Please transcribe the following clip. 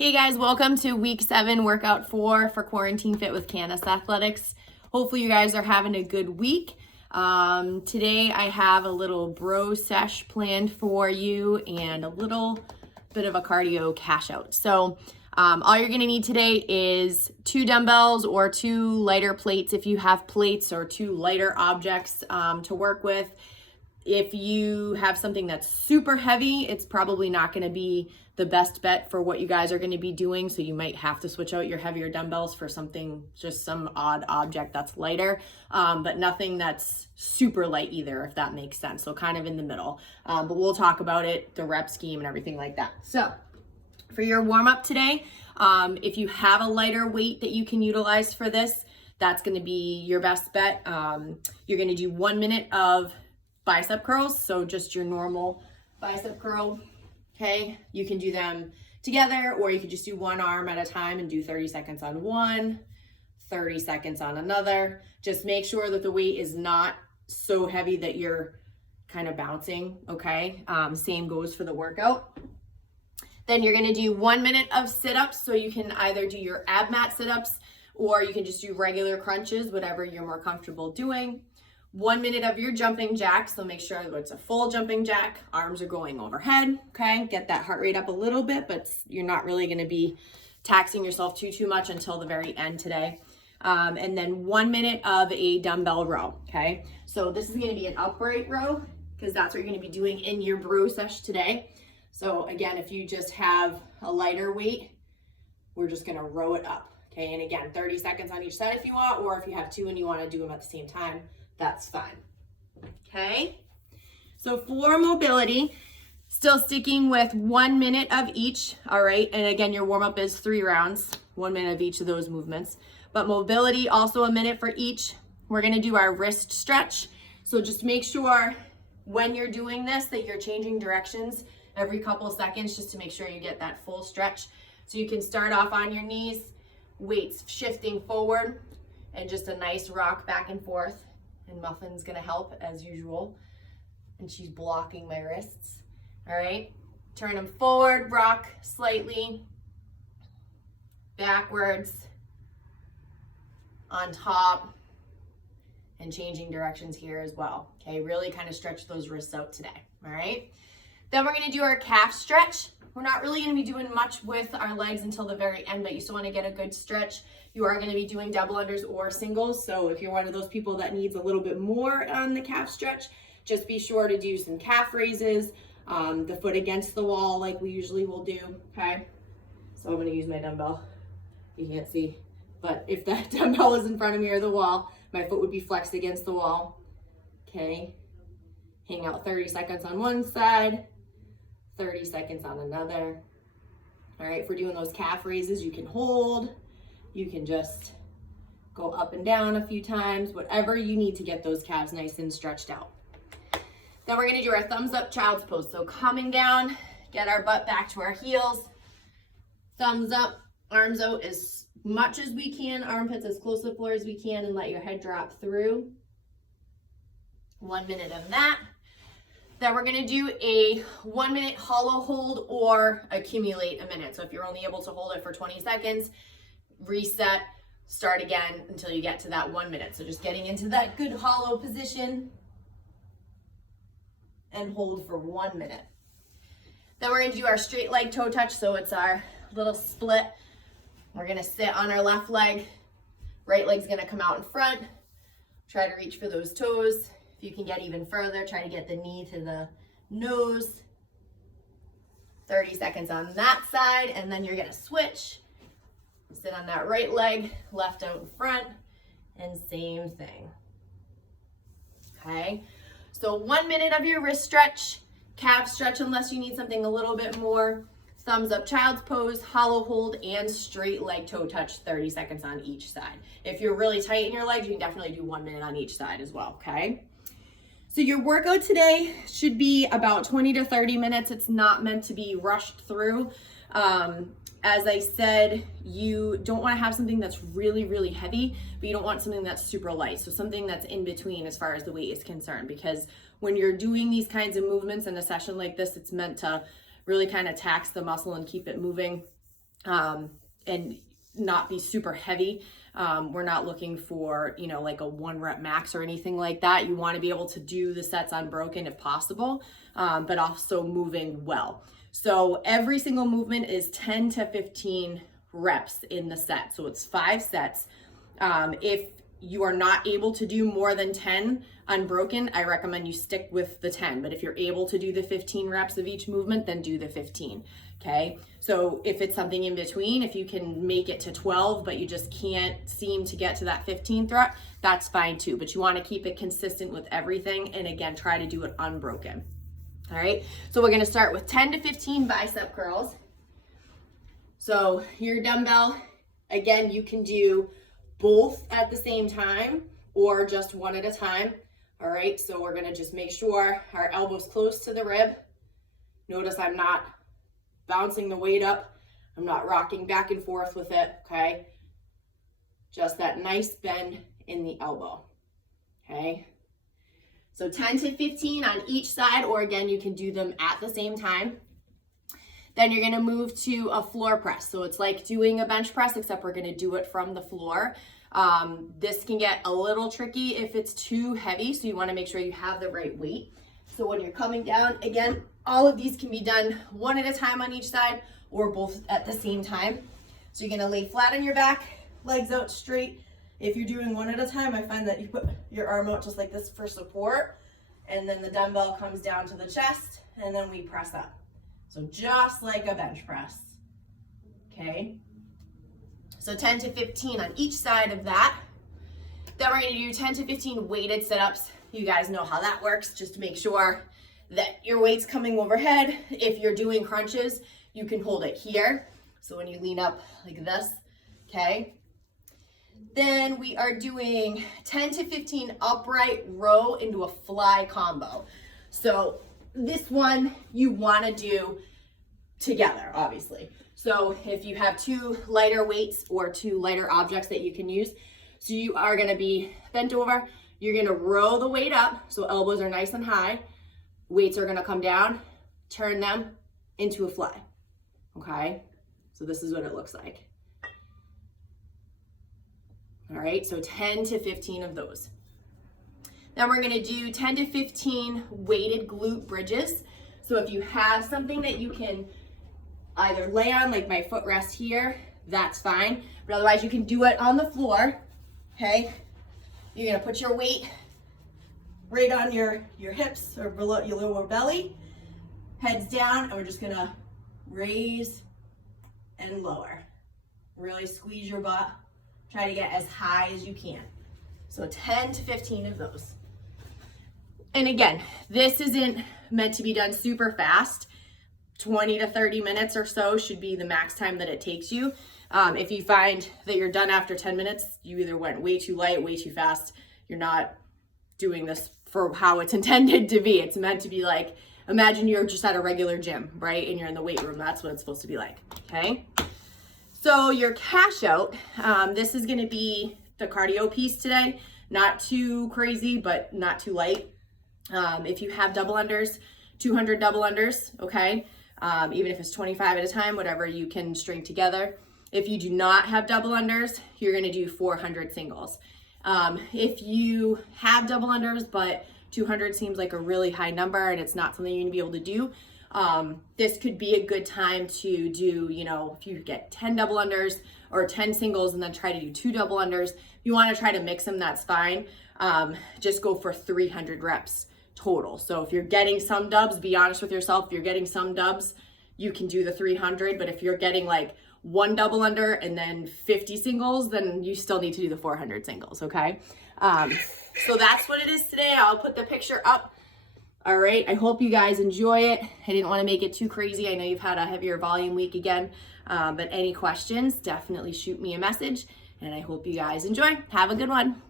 Hey guys, welcome to week 7, workout 4 for Quarantine Fit with Canis Athletics. Hopefully you guys are having a good week. Today I have a little bro sesh planned for you and a little bit of a cardio cash out. So all you're gonna need today is 2 dumbbells or 2 lighter plates if you have plates, or 2 lighter objects to work with. If you have something that's super heavy, it's probably not going to be the best bet for what you guys are going to be doing. So you might have to switch out your heavier dumbbells for something, just some odd object that's lighter, but nothing that's super light either, if that makes sense. So kind of in the middle, but we'll talk about it, the rep scheme and everything like that. So for your warm up today, if you have a lighter weight that you can utilize for this, that's going to be your best bet. You're going to do 1 minute of bicep curls, so just your normal bicep curl. Okay, you can do them together, or you can just do one arm at a time and do 30 seconds on one, 30 seconds on another. Just make sure that the weight is not so heavy that you're kind of bouncing. Okay, same goes for the workout. Then you're going to do 1 minute of sit-ups, so you can either do your ab mat sit-ups or you can just do regular crunches, whatever you're more comfortable doing. 1 minute of your jumping jack, so make sure that it's a full jumping jack, arms are going overhead. Okay, get that heart rate up a little bit, but you're not really going to be taxing yourself too much until the very end today. And then 1 minute of a dumbbell row. Okay, so this is going to be an upright row because that's what you're going to be doing in your bro sesh today. So again, if you just have a lighter weight, we're just going to row it up. Okay, and again, 30 seconds on each side if you want, or if you have 2 and you want to do them at the same time, that's fine. Okay, so for mobility, still sticking with 1 minute of each. All right, and again, your warm-up is 3 rounds, 1 minute of each of those movements, but mobility also a minute for each. We're going to do our wrist stretch, so just make sure when you're doing this that you're changing directions every couple seconds, just to make sure you get that full stretch. So you can start off on your knees, weights shifting forward, and just a nice rock back and forth. And Muffin's gonna help as usual, and she's blocking my wrists. All right, turn them forward, rock slightly, backwards, on top, and changing directions here as well. Okay, really kind of stretch those wrists out today. All right, then we're gonna do our calf stretch. We're not really gonna be doing much with our legs until the very end, but you still wanna get a good stretch. You are gonna be doing double unders or singles, so if you're one of those people that needs a little bit more on the calf stretch, just be sure to do some calf raises, the foot against the wall like we usually will do, okay? So I'm gonna use my dumbbell. You can't see, but if that dumbbell is in front of me or the wall, my foot would be flexed against the wall, okay? Hang out 30 seconds on one side, 30 seconds on another. All right, if we're doing those calf raises, you can hold, you can just go up and down a few times, whatever you need to get those calves nice and stretched out. Then we're gonna do our thumbs up child's pose. So coming down, get our butt back to our heels, thumbs up, arms out as much as we can, armpits as close to the floor as we can, and let your head drop through. 1 minute of that. Then we're gonna do a 1 minute hollow hold or accumulate a minute. So if you're only able to hold it for 20 seconds, reset, start again until you get to that 1 minute. So just getting into that good hollow position and hold for 1 minute. Then we're gonna do our straight leg toe touch. So it's our little split. We're gonna sit on our left leg, right leg's gonna come out in front. Try to reach for those toes. If you can get even further, try to get the knee to the nose. 30 seconds on that side, and then you're gonna switch. Sit on that right leg, left out in front, and same thing. Okay, so 1 minute of your wrist stretch, calf stretch unless you need something a little bit more, thumbs up child's pose, hollow hold, and straight leg toe touch, 30 seconds on each side. If you're really tight in your legs, you can definitely do 1 minute on each side as well, okay? So your workout today should be about 20 to 30 minutes. It's not meant to be rushed through. As I said, you don't want to have something that's really, really heavy, but you don't want something that's super light. So something that's in between as far as the weight is concerned, because when you're doing these kinds of movements in a session like this, it's meant to really kind of tax the muscle and keep it moving. and not be super heavy. We're not looking for, you know, like a 1 rep max or anything like that. You want to be able to do the sets unbroken if possible, but also moving well. So every single movement is 10 to 15 reps in the set. So it's 5 sets. If you are not able to do more than 10 unbroken, I recommend you stick with the 10. But if you're able to do the 15 reps of each movement, then do the 15. Okay. So if it's something in between, if you can make it to 12, but you just can't seem to get to that 15th rep, that's fine too. But you want to keep it consistent with everything. And again, try to do it unbroken. All right. So we're going to start with 10 to 15 bicep curls. So your dumbbell, again, you can do both at the same time or just one at a time. All right, so we're gonna just make sure our elbow's close to the rib. Notice I'm not bouncing the weight up. I'm not rocking back and forth with it, okay? Just that nice bend in the elbow, okay? So 10 to 15 on each side, or again, you can do them at the same time. Then you're gonna move to a floor press. So it's like doing a bench press, except we're gonna do it from the floor. This can get a little tricky if it's too heavy, so you wanna make sure you have the right weight. So when you're coming down, again, all of these can be done one at a time on each side or both at the same time. So you're gonna lay flat on your back, legs out straight. If you're doing one at a time, I find that you put your arm out just like this for support, and then the dumbbell comes down to the chest, and then we press up. So just like a bench press, okay? So 10 to 15 on each side of that. Then we're gonna do 10 to 15 weighted sit-ups. You guys know how that works. Just make sure that your weight's coming overhead. If you're doing crunches, you can hold it here. So when you lean up like this, okay? Then we are doing 10 to 15 upright row into a fly combo. So this one you want to do together, obviously. So if you have 2 lighter weights or 2 lighter objects that you can use, so you are going to be bent over, you're going to row the weight up, so elbows are nice and high, weights are going to come down, turn them into a fly, okay? So this is what it looks like. All right, so 10 to 15 of those. Then we're gonna do 10 to 15 weighted glute bridges. So if you have something that you can either lay on, like my footrest here, that's fine. But otherwise you can do it on the floor, okay? You're gonna put your weight right on your hips or below your lower belly, heads down, and we're just gonna raise and lower. Really squeeze your butt. Try to get as high as you can. So 10 to 15 of those. And again, this isn't meant to be done super fast. 20 to 30 minutes or so should be the max time that it takes you. If you find that you're done after 10 minutes, you either went way too light, way too fast. You're not doing this for how it's intended to be. It's meant to be like, imagine you're just at a regular gym, right? And you're in the weight room. That's what it's supposed to be like, okay? So your cash out, this is gonna be the cardio piece today. Not too crazy, but not too light. If you have double unders, 200 double unders, okay? Even if it's 25 at a time, whatever you can string together. If you do not have double unders, you're gonna do 400 singles. If you have double unders, but 200 seems like a really high number and it's not something you're gonna be able to do, this could be a good time to do, you know, if you get 10 double unders or 10 singles and then try to do 2 double unders. If you want to try to mix them, that's fine. Just go for 300 reps total. So if you're getting some dubs, be honest with yourself. If you're getting some dubs, you can do the 300. But if you're getting like 1 double under and then 50 singles, then you still need to do the 400 singles, okay? So that's what it is today. I'll put the picture up. All right, I hope you guys enjoy it. I didn't want to make it too crazy. I know you've had a heavier volume week again, but any questions, definitely shoot me a message, and I hope you guys enjoy. Have a good one.